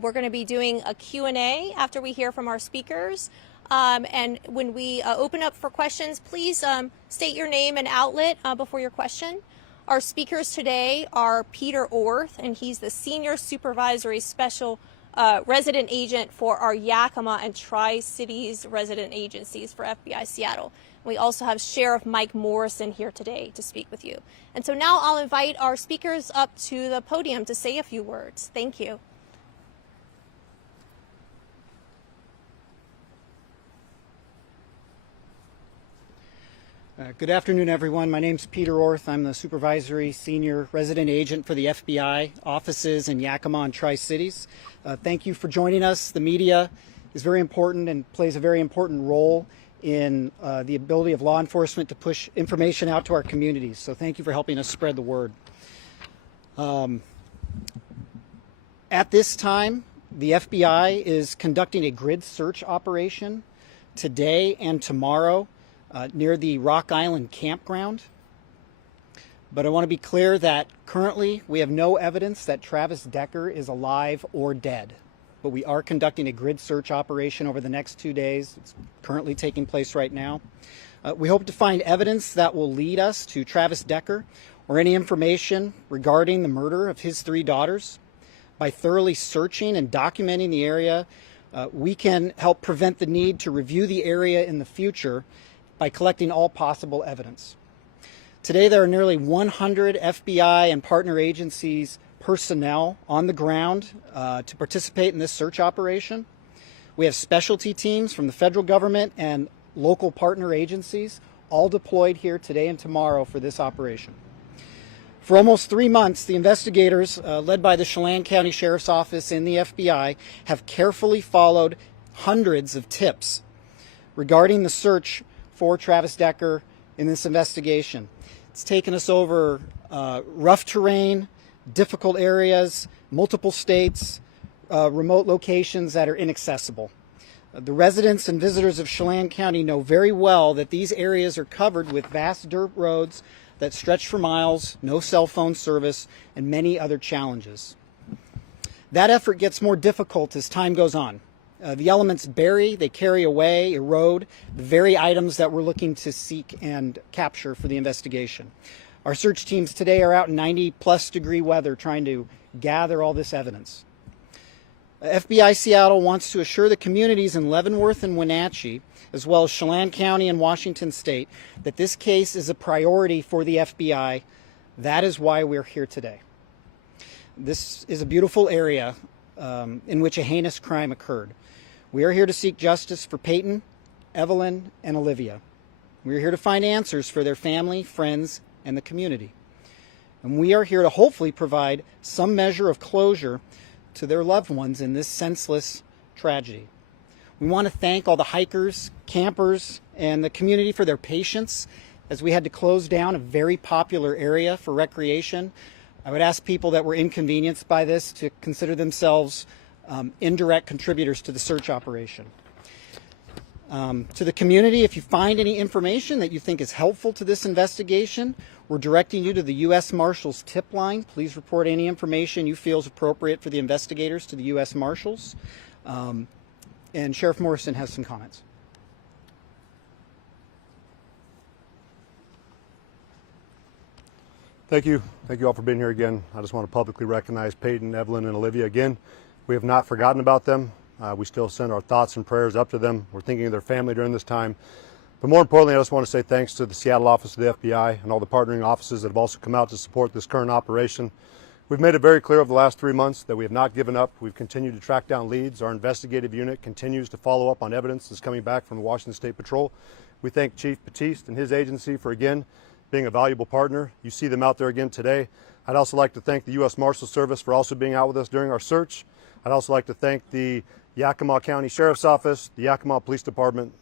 We're going to be doing a Q&A after we hear from our speakers. And when we open up for questions, please state your name and outlet before your question. Our speakers today are Peter Orth, and he's the Senior Supervisory Special Resident Agent for our Yakima and Tri-Cities resident agencies for FBI Seattle. We also have Sheriff Mike Morrison here today to speak with you. And so now I'll invite our speakers up to the podium to say a few words. Thank you. Good afternoon, everyone. My name's Peter Orth. I'm the Supervisory Senior Resident Agent for the FBI offices in Yakima and Tri-Cities. Thank you for joining us. The media is very important and plays a very important role in the ability of law enforcement to push information out to our communities. So thank you for helping us spread the word. At this time, the FBI is conducting a grid search operation today and tomorrow near the Rock Island campground. But I want to be clear that currently we have no evidence that Travis Decker is alive or dead. But we are conducting a grid search operation over the next 2 days. It's currently taking place right now. We hope to find evidence that will lead us to Travis Decker or any information regarding the murder of his 3 daughters. By thoroughly searching and documenting the area, we can help prevent the need to review the area in the future by collecting all possible evidence. Today there are nearly 100 FBI and partner agencies personnel on the ground to participate in this search operation. We have specialty teams from the federal government and local partner agencies all deployed here today and tomorrow for this operation. For almost 3 months, the investigators, led by the Chelan County Sheriff's Office and the FBI, have carefully followed hundreds of tips regarding the search for Travis Decker in this investigation. It's taken us over rough terrain, difficult areas, multiple states, remote locations that are inaccessible. The residents and visitors of Chelan County know very well that these areas are covered with vast dirt roads that stretch for miles, no cell phone service, and many other challenges. That effort gets more difficult as time goes on. The elements bury, they carry away, erode the very items that we're looking to seek and capture for the investigation. Our search teams today are out in 90+ degree weather trying to gather all this evidence. FBI Seattle wants to assure the communities in Leavenworth and Wenatchee, as well as Chelan County and Washington State, that this case is a priority for the FBI. That is why we're here today. This is a beautiful area in which a heinous crime occurred. We are here to seek justice for Peyton, Evelyn, and Olivia. We are here to find answers for their family, friends, and the community. And we are here to hopefully provide some measure of closure to their loved ones in this senseless tragedy. We want to thank all the hikers, campers, and the community for their patience as we had to close down a very popular area for recreation. I would ask people that were inconvenienced by this to consider themselves indirect contributors to the search operation. To the community, if you find any information that you think is helpful to this investigation, we're directing you to the U.S. Marshals tip line. Please report any information you feel is appropriate for the investigators to the U.S. Marshals. And Sheriff Morrison has some comments. Thank you. Thank you all for being here again. I just want to publicly recognize Peyton, Evelyn, and Olivia again. We have not forgotten about them. We still send our thoughts and prayers up to them. We're thinking of their family during this time. But more importantly, I just want to say thanks to the Seattle office of the FBI and all the partnering offices that have also come out to support this current operation. We've made it very clear over the last 3 months that we have not given up. We've continued to track down leads. Our investigative unit continues to follow up on evidence that's coming back from the Washington State Patrol. We thank Chief Batiste and his agency for, again, being a valuable partner. You see them out there again today. I'd also like to thank the U.S. Marshals Service for also being out with us during our search. I'd also like to thank the Yakima County Sheriff's Office, the Yakima Police Department,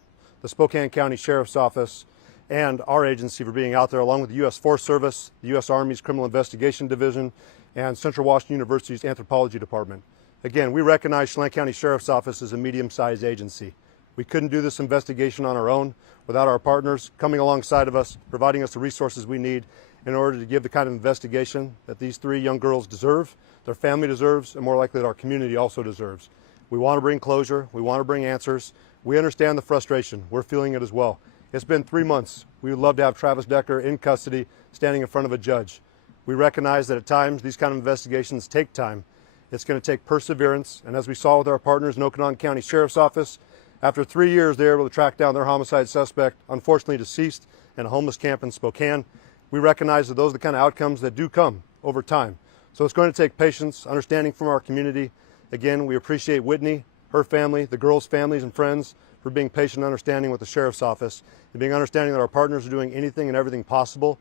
the Spokane County Sheriff's Office, and our agency for being out there, along with the U.S. Forest Service, the U.S. Army's Criminal Investigation Division, and Central Washington University's Anthropology Department. Again, we recognize Chelan County Sheriff's Office as a medium-sized agency. We couldn't do this investigation on our own without our partners coming alongside of us, providing us the resources we need, in order to give the kind of investigation that these 3 young girls deserve, their family deserves, and more likely that our community also deserves. We want to bring closure. We want to bring answers. We understand the frustration. We're feeling it as well. It's been 3 months. We would love to have Travis Decker in custody, standing in front of a judge. We recognize that at times these kind of investigations take time. It's going to take perseverance, and as we saw with our partners in Okanogan County Sheriff's Office, after 3 years they were able to track down their homicide suspect, unfortunately deceased in a homeless camp in Spokane. We recognize that those are the kind of outcomes that do come over time. So it's going to take patience, understanding from our community. Again, we appreciate Whitney, her family, the girls' families and friends for being patient and understanding with the Sheriff's Office, and being understanding that our partners are doing anything and everything possible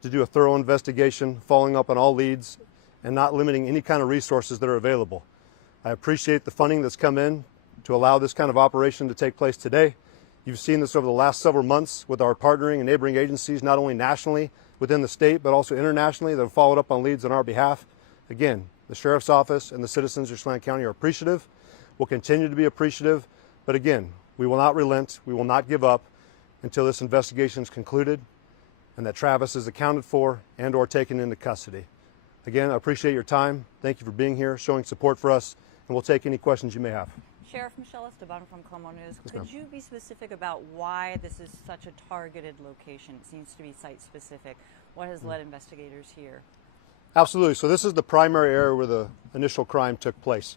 to do a thorough investigation, following up on all leads, and not limiting any kind of resources that are available. I appreciate the funding that's come in to allow this kind of operation to take place today. You've seen this over the last several months with our partnering and neighboring agencies, not only nationally within the state, but also internationally that have followed up on leads on our behalf. Again, the Sheriff's Office and the citizens of Chelan County are appreciative. We'll continue to be appreciative, but again, we will not relent, we will not give up until this investigation is concluded and that Travis is accounted for and or taken into custody. Again, I appreciate your time. Thank you for being here, showing support for us, and we'll take any questions you may have. Sheriff Michelle Esteban from Como News. Could you be specific about why this is such a targeted location? It seems to be site-specific. What has led investigators here? Absolutely. So this is the primary area where the initial crime took place.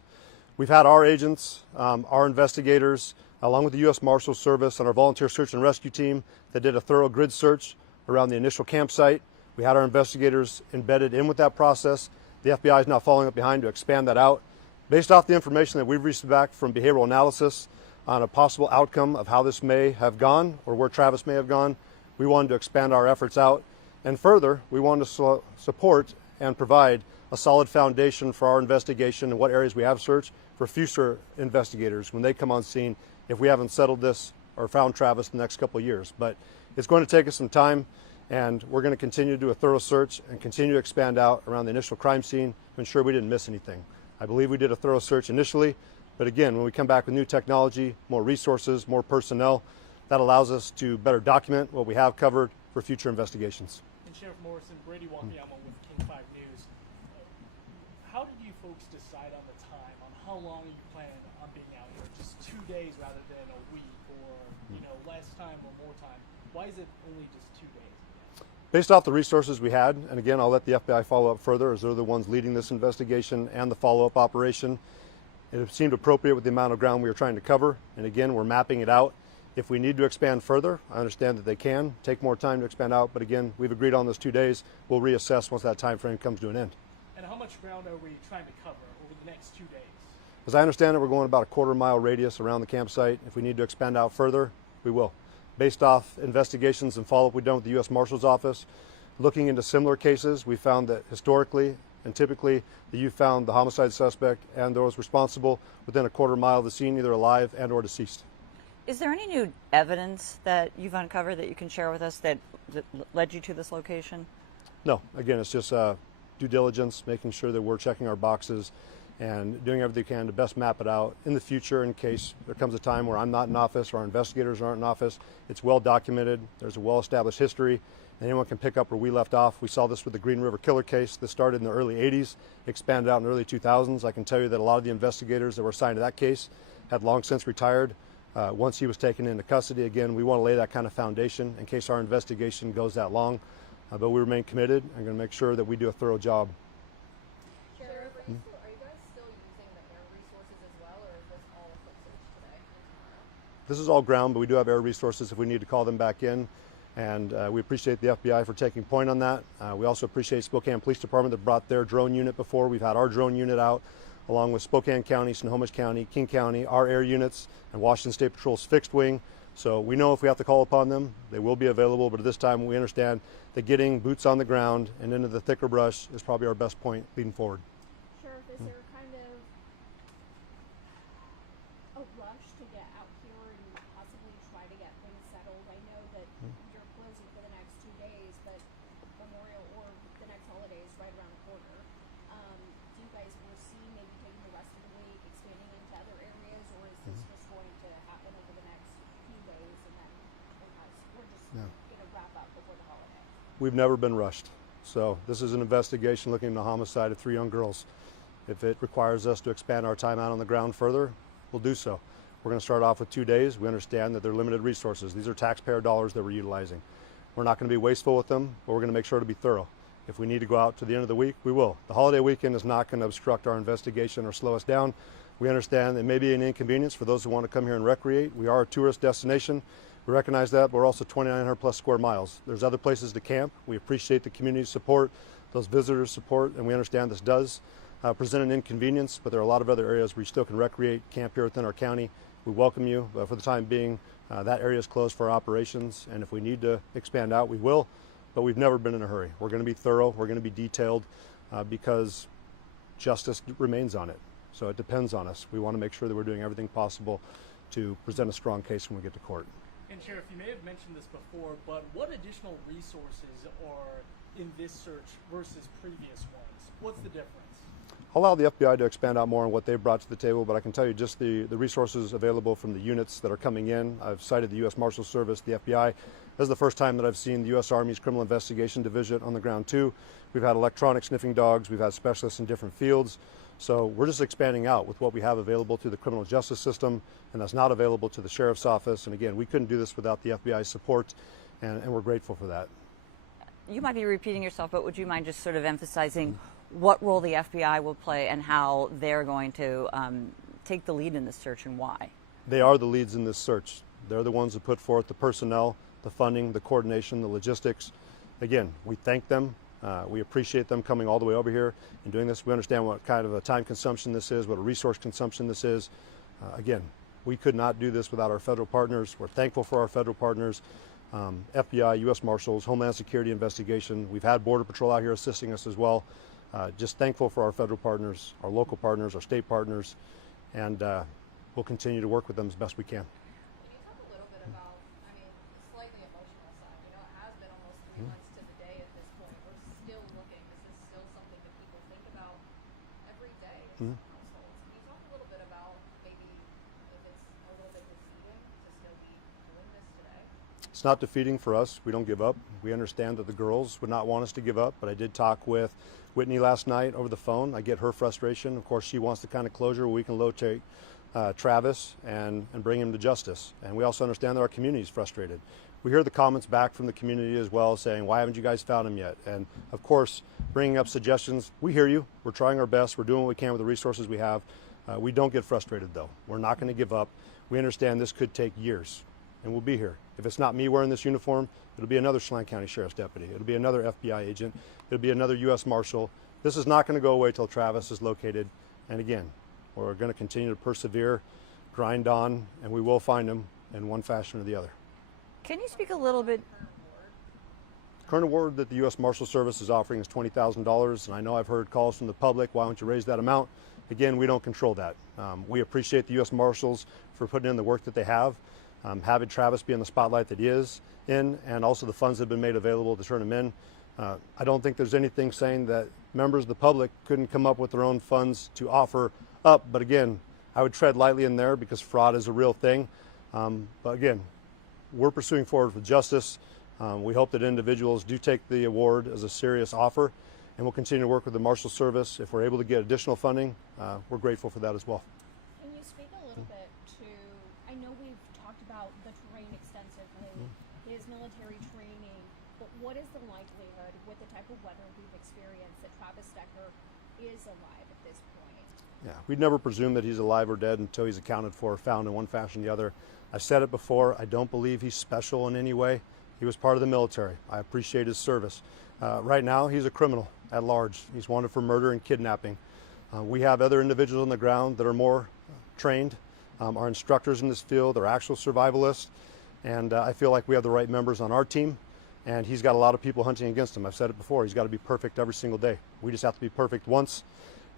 We've had our agents, our investigators, along with the U.S. Marshals Service and our volunteer search and rescue team that did a thorough grid search around the initial campsite. We had our investigators embedded in with that process. The FBI is now following up behind to expand that out. Based off the information that we've received back from behavioral analysis on a possible outcome of how this may have gone or where Travis may have gone, we wanted to expand our efforts out. And further, we wanted to support and provide a solid foundation for our investigation and what areas we have searched for future investigators when they come on scene if we haven't settled this or found Travis in the next couple of years. But it's going to take us some time, and we're going to continue to do a thorough search and continue to expand out around the initial crime scene to ensure we didn't miss anything. I believe we did a thorough search initially, but again, when we come back with new technology, more resources, more personnel, that allows us to better document what we have covered for future investigations. And Sheriff Morrison, Brady Wakayama with King 5 News. How did you folks decide on the time, on how long you plan on being out here? Just 2 days rather than a week or, less time or more time? Why is it only just 2 days? Based off the resources we had, and again, I'll let the FBI follow up further as they're the ones leading this investigation and the follow-up operation. It seemed appropriate with the amount of ground we were trying to cover, and again, we're mapping it out. If we need to expand further, I understand that they can take more time to expand out, but again, we've agreed on those 2 days. We'll reassess once that time frame comes to an end. And how much ground are we trying to cover over the next 2 days? As I understand it, we're going about a quarter-mile radius around the campsite. If we need to expand out further, we will. Based off investigations and follow-up we've done with the U.S. Marshals Office, looking into similar cases, we found that historically and typically that you found the homicide suspect and those responsible within a quarter mile of the scene, either alive and or deceased. Is there any new evidence that you've uncovered that you can share with us that led you to this location? No, again, it's just due diligence, making sure that we're checking our boxes and doing everything we can to best map it out in the future in case there comes a time where I'm not in office or our investigators aren't in office. It's well documented. There's a well-established history. Anyone can pick up where we left off. We saw this with the Green River Killer case. This started in the early 80s, expanded out in the early 2000s. I can tell you that a lot of the investigators that were assigned to that case had long since retired once he was taken into custody. Again, we want to lay that kind of foundation in case our investigation goes that long. But we remain committed and going to make sure that we do a thorough job. Sheriff, are you guys still using the air resources as well, or is this all foot search today and tomorrow? This is all ground, but we do have air resources if we need to call them back in. And we appreciate the FBI for taking point on that. We also appreciate Spokane Police Department that brought their drone unit before. We've had our drone unit out, along with Spokane County, Snohomish County, King County, our air units, and Washington State Patrol's fixed wing. So we know if we have to call upon them, they will be available. But at this time, we understand that getting boots on the ground and into the thicker brush is probably our best point leading forward. Sheriff, is there kind of a rush to get out here and possibly try to get things settled? I know that you're closing for the next 2 days, but Memorial or the next holiday is right around the corner. Do you guys foresee maybe taking the rest of the week, expanding into other areas, or is this just going to happen over the next few days and then we're just going to wrap up before the holiday? We've never been rushed. So this is an investigation looking into the homicide of 3 young girls. If it requires us to expand our time out on the ground further, we'll do so. We're going to start off with 2 days. We understand that they're limited resources. These are taxpayer dollars that we're utilizing. We're not going to be wasteful with them, but we're going to make sure to be thorough. If we need to go out to the end of the week, we will. The holiday weekend is not going to obstruct our investigation or slow us down. We understand it may be an inconvenience for those who want to come here and recreate. We are a tourist destination. We recognize that, but we're also 2,900 plus square miles. There's other places to camp. We appreciate the community support, those visitors' support, and we understand this does present an inconvenience, but there are a lot of other areas where you still can recreate, camp here within our county. We welcome you, but for the time being, that area is closed for our operations, and if we need to expand out, we will, but we've never been in a hurry. We're going to be thorough, we're going to be detailed, because justice remains on it. So it depends on us. We want to make sure that we're doing everything possible to present a strong case when we get to court. And Sheriff, you may have mentioned this before, but what additional resources are in this search versus previous ones? What's the difference? I'll allow the FBI to expand out more on what they've brought to the table, but I can tell you just the resources available from the units that are coming in. I've cited the U.S. Marshals Service, the FBI. This is the first time that I've seen the U.S. Army's Criminal Investigation Division on the ground too. We've had electronic sniffing dogs, we've had specialists in different fields. So we're just expanding out with what we have available to the criminal justice system, and that's not available to the Sheriff's Office. And again, we couldn't do this without the FBI's support, and we're grateful for that. You might be repeating yourself, but would you mind just sort of emphasizing what role the FBI will play and how they're going to take the lead in this search and why? They are the leads in this search. They're the ones that put forth the personnel, the funding, the coordination, the logistics. Again, we thank them. We appreciate them coming all the way over here and doing this. We understand what kind of a time consumption this is, what a resource consumption this is. Again, we could not do this without our federal partners. We're thankful for our federal partners, FBI, U.S. Marshals, Homeland Security investigation. We've had Border Patrol out here assisting us as well. Just thankful for our federal partners, our local partners, our state partners, and we'll continue to work with them as best we can. Can you talk a little bit about, I mean, the slightly emotional side? We know it has been almost 3 months to the day at this point. We're still looking. This is still something that people think about every day in some households. Can you talk a little bit about maybe if it's a little bit defeating to still be doing this today? It's not defeating for us. We don't give up. We understand that the girls would not want us to give up, but I did talk with Whitney last night over the phone. I get her frustration. Of course, she wants the kind of closure where we can locate Travis and bring him to justice. And we also understand that our community is frustrated. We hear the comments back from the community as well saying, why haven't you guys found him yet? And of course, bringing up suggestions, we hear you. We're trying our best. We're doing what we can with the resources we have. We don't get frustrated though. We're not going to give up. We understand this could take years, and we'll be here. If it's not me wearing this uniform, it'll be another Chelan County Sheriff's deputy. It'll be another FBI agent. It'll be another U.S. Marshal. This is not going to go away till Travis is located. And again, we're going to continue to persevere, grind on, and we will find him in one fashion or the other. Can you speak a little bit? Current award that the U.S. Marshal Service is offering is $20,000, and I know I've heard calls from the public, why don't you raise that amount? Again, we don't control that. We appreciate the U.S. Marshals for putting in the work that they have, having Travis be in the spotlight that he is in, and also the funds that have been made available to turn him in. I don't think there's anything saying that members of the public couldn't come up with their own funds to offer up, but again, I would tread lightly in there because fraud is a real thing. But again, we're pursuing forward with justice. We hope that individuals do take the award as a serious offer, and we'll continue to work with the Marshal Service. If we're able to get additional funding, we're grateful for that as well. Can you speak a little bit to, I know we've talked about the terrain extensively, his military training, but what is the likelihood with the type of weather we've experienced that Travis Decker is alive at this point? Yeah, we'd never presume that he's alive or dead until he's accounted for or found in one fashion or the other. I've said it before, I don't believe he's special in any way. He was part of the military. I appreciate his service. Right now, he's a criminal at large. He's wanted for murder and kidnapping. We have other individuals on the ground that are more trained. Our instructors in this field are actual survivalists, and I feel like we have the right members on our team, and he's got a lot of people hunting against him. I've said it before, he's got to be perfect every single day. We just have to be perfect once,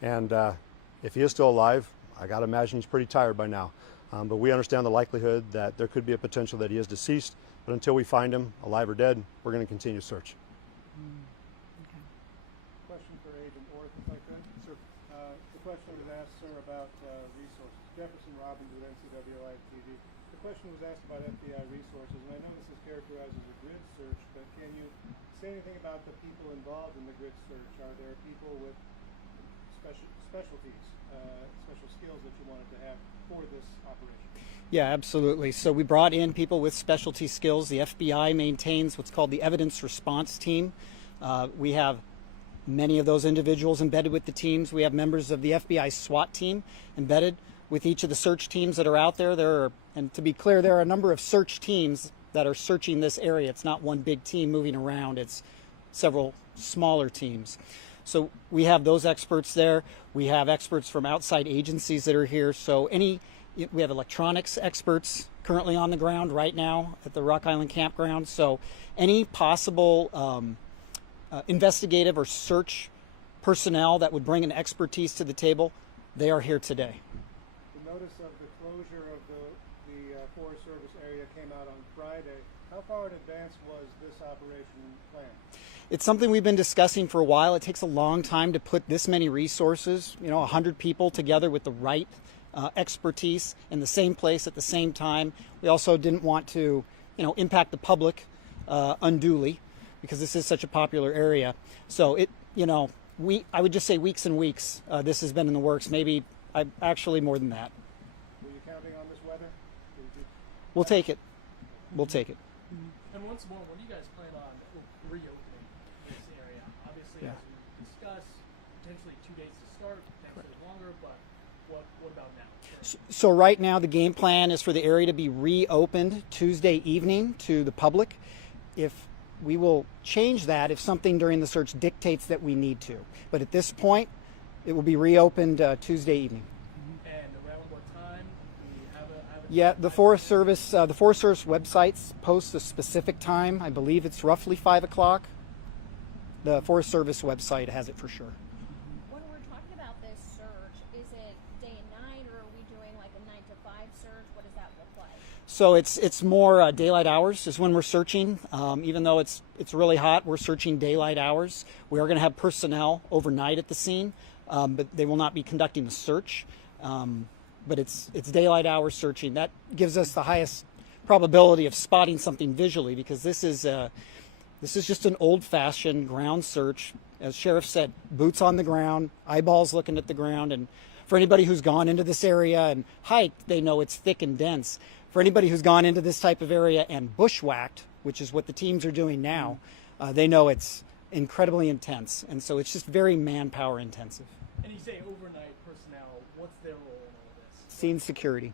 and if he is still alive, I got to imagine he's pretty tired by now. But we understand the likelihood that there could be a potential that he is deceased, but until we find him, alive or dead, we're going to continue to search. Okay. Question for Agent Orth, if I could. Sure. The question was asked, sir, about resources. Jefferson Robbins with NCWI TV. The question was asked about FBI resources, and I know this is characterized as a grid search, but can you say anything about the people involved in the grid search? Are there people with specialties, special skills that you wanted to have for this operation? Yeah, absolutely. So we brought in people with specialty skills. The FBI maintains what's called the evidence response team. We have many of those individuals embedded with the teams. We have members of the FBI SWAT team embedded with each of the search teams that are out there. And to be clear, there are a number of search teams that are searching this area. It's not one big team moving around. It's several smaller teams. So we have those experts there. We have experts from outside agencies that are here. So we have electronics experts currently on the ground right now at the Rock Island Campground. So any possible investigative or search personnel that would bring an expertise to the table, they are here today. The notice of the closure of the Forest Service area came out on Friday. How far in advance was this operation planned? It's something we've been discussing for a while. It takes a long time to put this many resources, 100 people together with the right expertise in the same place at the same time. We also didn't want to, impact the public unduly because this is such a popular area. So I would just say weeks and weeks. This has been in the works. Maybe actually more than that. Were you counting on this weather? We'll take it. We'll take it. And once more, when do you guys plan on reopening this area? Obviously, Yeah. as we discussed, potentially 2 days to start, potentially longer, but what about now? So right now the game plan is for the area to be reopened Tuesday evening to the public. If we will change that if something during the search dictates that we need to. But at this point, it will be reopened Tuesday evening. And around what time? Do we have a Yeah, the Forest Service websites post a specific time. I believe it's roughly 5 o'clock. The Forest Service website has it for sure. When we're talking about this search, is it day and night, or are we doing like a 9 to 5 search? What does that look like? So it's more daylight hours is when we're searching. Even though it's really hot, we're searching daylight hours. We are going to have personnel overnight at the scene, but they will not be conducting the search. But it's daylight hours searching. That gives us the highest probability of spotting something visually, because this is just an old-fashioned ground search. As Sheriff said, boots on the ground, eyeballs looking at the ground. And for anybody who's gone into this area and hiked, they know it's thick and dense. For anybody who's gone into this type of area and bushwhacked, which is what the teams are doing now, they know it's incredibly intense. And so it's just very manpower intensive. And you say overnight personnel, what's their role in all this? Scene security.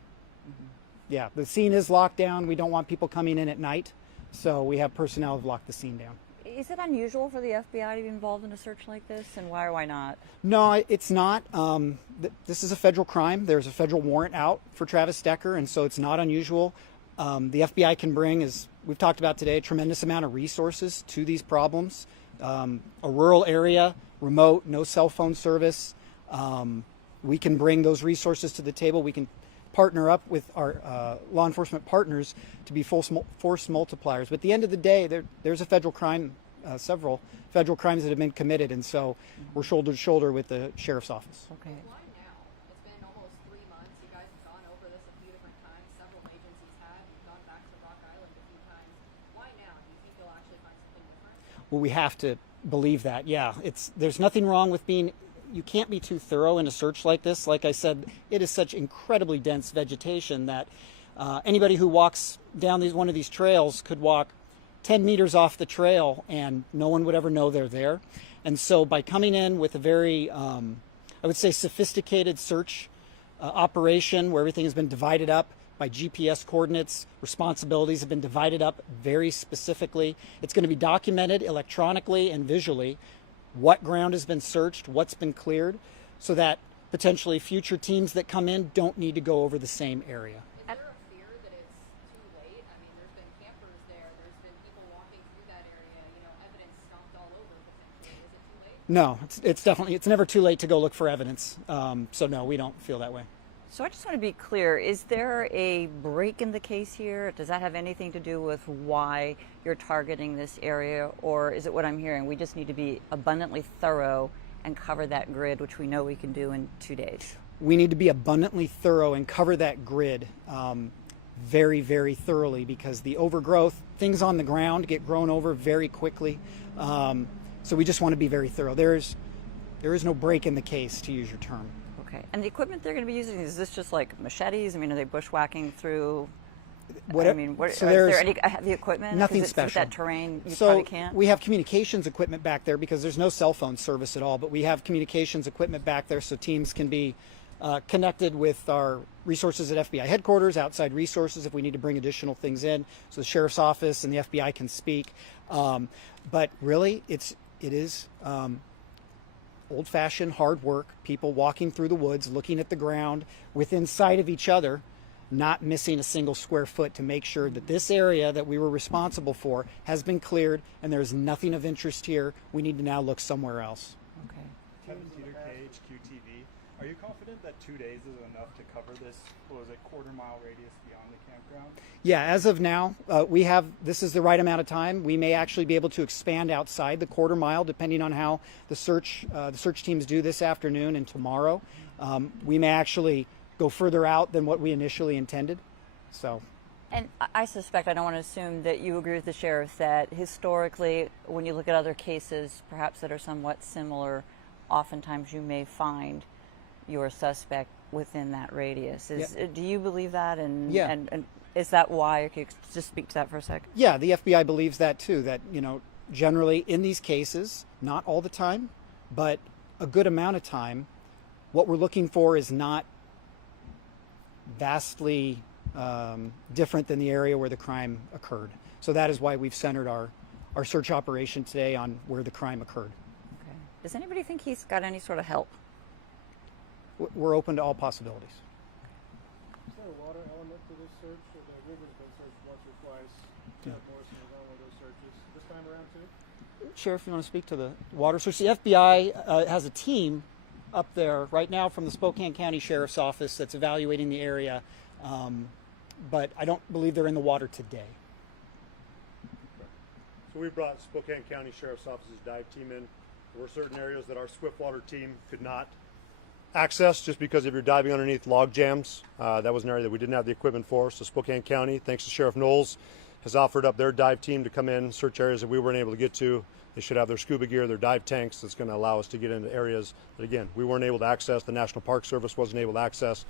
Yeah, the scene is locked down. We don't want people coming in at night, so we have personnel who've locked the scene down. Is it unusual for the FBI to be involved in a search like this, and why or why not? No, it's not. This is a federal crime. There's a federal warrant out for Travis Decker, and so it's not unusual. The FBI can bring, as we've talked about today, a tremendous amount of resources to these problems. A rural area, remote, no cell phone service. We can bring those resources to the table. We can partner up with our law enforcement partners to be force multipliers. But at the end of the day, there's a federal crime, several federal crimes that have been committed, and so we're shoulder to shoulder with the sheriff's office. Okay. Why now? It's been almost 3 months. You guys have gone over this a few different times. Several agencies have. You've gone back to Rock Island a few times. Why now? Do you think you'll actually find something different? Well, we have to believe that. Yeah, there's nothing wrong with being. You can't be too thorough in a search like this. Like I said, it is such incredibly dense vegetation that anybody who walks down one of these trails could walk 10 meters off the trail and no one would ever know they're there. And so by coming in with a very, I would say, sophisticated search operation where everything has been divided up by GPS coordinates, responsibilities have been divided up very specifically. It's going to be documented electronically and visually what ground has been searched, what's been cleared, so that potentially future teams that come in don't need to go over the same area. Is there a fear that it's too late? I mean, there's been campers there. There's been people walking through that area. Evidence stomped all over potentially. Is it too late? No, it's never too late to go look for evidence. So no, we don't feel that way. So I just want to be clear, is there a break in the case here? Does that have anything to do with why you're targeting this area? Or is it what I'm hearing? We just need to be abundantly thorough and cover that grid, which we know we can do in 2 days. we need to be abundantly thorough and cover that grid very, very thoroughly, because the overgrowth, things on the ground get grown over very quickly. So we just want to be very thorough. There is no break in the case, to use your term. Okay. And the equipment they're going to be using, is this just like machetes? I mean, are they bushwhacking through? What, I mean, so is there any heavy equipment? nothing 'Cause special. With that terrain, you So probably can't. we have communications equipment back there because there's no cell phone service at all, but we have communications equipment back there so teams can be connected with our resources at FBI headquarters, outside resources if we need to bring additional things in, so the sheriff's office and the FBI can speak. But really, it is old-fashioned hard work, people walking through the woods, looking at the ground within sight of each other, not missing a single square foot, to make sure that this area that we were responsible for has been cleared and there's nothing of interest here. We need to now look somewhere else. Okay. Kevin Peter, KHQTV. Are you confident that 2 days is enough to cover this, what was it, quarter-mile radius beyond the campground? Yeah, as of now, this is the right amount of time. We may actually be able to expand outside the quarter mile, depending on how the search teams do this afternoon and tomorrow. We may actually go further out than what we initially intended. So. And I suspect, I don't want to assume that you agree with the sheriff, that historically, when you look at other cases, perhaps that are somewhat similar, oftentimes you may find your suspect within that radius. Do you believe that? And, yeah. And is that why? Can you just speak to that for a sec? Yeah, the FBI believes that too, that, generally in these cases, not all the time, but a good amount of time, what we're looking for is not vastly different than the area where the crime occurred. So that is why we've centered our search operation today on where the crime occurred. Okay. Does anybody think he's got any sort of help? We're open to all possibilities. Is there a water element to this search? The river's been searched once or twice. Ted Morrison was on one of those searches. This time around too? Sheriff, you want to speak to the water search? The FBI has a team up there right now from the Spokane County Sheriff's Office that's evaluating the area, but I don't believe they're in the water today. So we brought Spokane County Sheriff's Office's dive team in. There were certain areas that our Swiftwater team could not access just because if you're diving underneath log jams, that was an area that we didn't have the equipment for. So Spokane County, thanks to Sheriff Knowles, has offered up their dive team to come in, search areas that we weren't able to get to. They should have their scuba gear, their dive tanks that's going to allow us to get into areas that, again, we weren't able to access, the National Park Service wasn't able to access.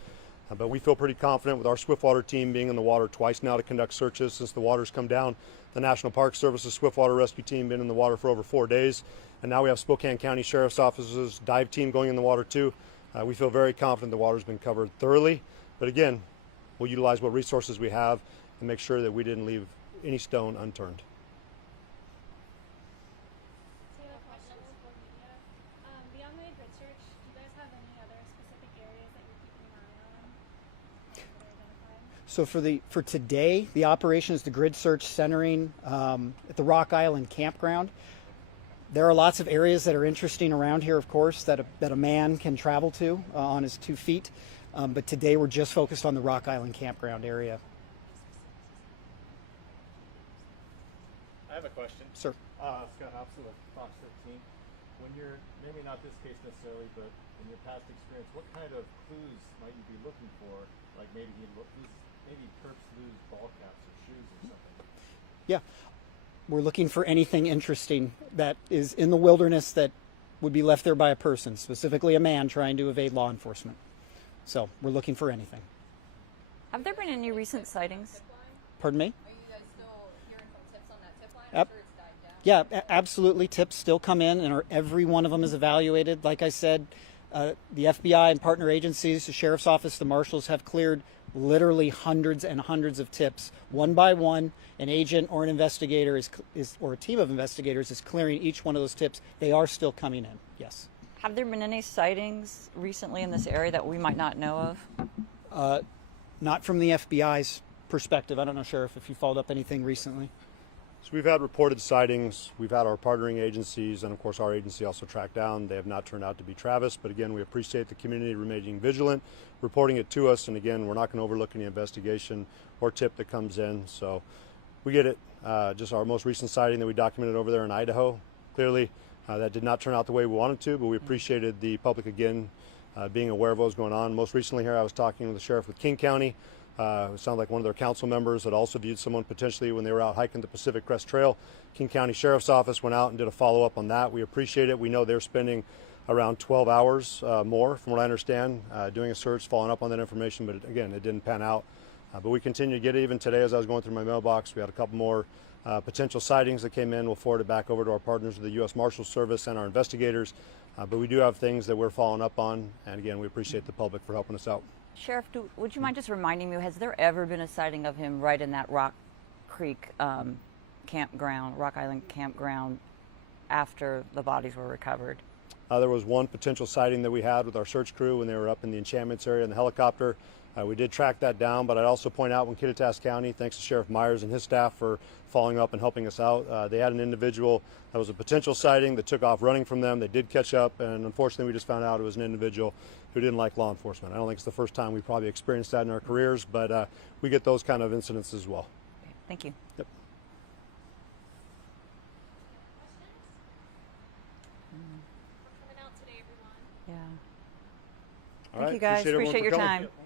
But we feel pretty confident with our Swiftwater team being in the water twice now to conduct searches since the water's come down. The National Park Service's Swiftwater Rescue Team been in the water for over 4 days. And now we have Spokane County Sheriff's Office's dive team going in the water too. We feel very confident the water's been covered thoroughly. But again, we'll utilize what resources we have and make sure that we didn't leave any stone unturned. Beyond the grid search, do you guys have any other specific areas that you're keeping an eye on that are identified? So for today, the operation is the grid search centering at the Rock Island campground. There are lots of areas that are interesting around here, of course, that a man can travel to on his 2 feet. But today we're just focused on the Rock Island campground area. I have a question. Sir. Scott Hobson with Fox 13. When you're, maybe not this case necessarily, but in your past experience, what kind of clues might you be looking for? Like maybe perps lose ball caps or shoes or something. Yeah. We're looking for anything interesting that is in the wilderness that would be left there by a person, specifically a man trying to evade law enforcement. So we're looking for anything. Have there been any recent sightings? Pardon me? Are you guys still hearing from tips on that tip line? I'm sure it's died down. Yeah, absolutely. Tips still come in, and every one of them is evaluated. Like I said, the FBI and partner agencies, the Sheriff's Office, the Marshals have cleared literally hundreds and hundreds of tips. One by one, an agent or an investigator or a team of investigators is clearing each one of those tips. They are still coming in, yes. Have there been any sightings recently in this area that we might not know of? Not from the FBI's perspective. I don't know, Sheriff, if you followed up anything recently. So we've had reported sightings. We've had our partnering agencies, and of course our agency also tracked down. They have not turned out to be Travis, but again, we appreciate the community remaining vigilant, reporting it to us, and again, we're not going to overlook any investigation or tip that comes in. So we get it. Just our most recent sighting that we documented over there in Idaho, clearly that did not turn out the way we wanted to, but we appreciated the public again being aware of what was going on. Most recently here I was talking with the sheriff with King County. It sounded like one of their council members had also viewed someone potentially when they were out hiking the Pacific Crest Trail. King County Sheriff's Office went out and did a follow-up on that. We appreciate it. We know they're spending around 12 hours more, from what I understand, doing a search, following up on that information, but again, it didn't pan out. But we continue to get it. Even today as I was going through my mailbox, we had a couple more potential sightings that came in. We'll forward it back over to our partners, the U.S. Marshals Service and our investigators. But we do have things that we're following up on, and again, we appreciate the public for helping us out. Sheriff, would you mind just reminding me, has there ever been a sighting of him right in that Rock Creek campground, Rock Island campground, after the bodies were recovered? There was one potential sighting that we had with our search crew when they were up in the enchantments area in the helicopter. We did track that down, but I'd also point out when Kittitas County, thanks to Sheriff Myers and his staff for following up and helping us out, they had an individual that was a potential sighting that took off running from them. They did catch up, and unfortunately we just found out it was an individual who didn't like law enforcement. I don't think it's the first time we probably experienced that in our careers, but we get those kind of incidents as well. Okay, thank you. Yep. Coming out today, everyone. Yeah. All Thank right. you guys. Appreciate everyone Appreciate for your coming. time.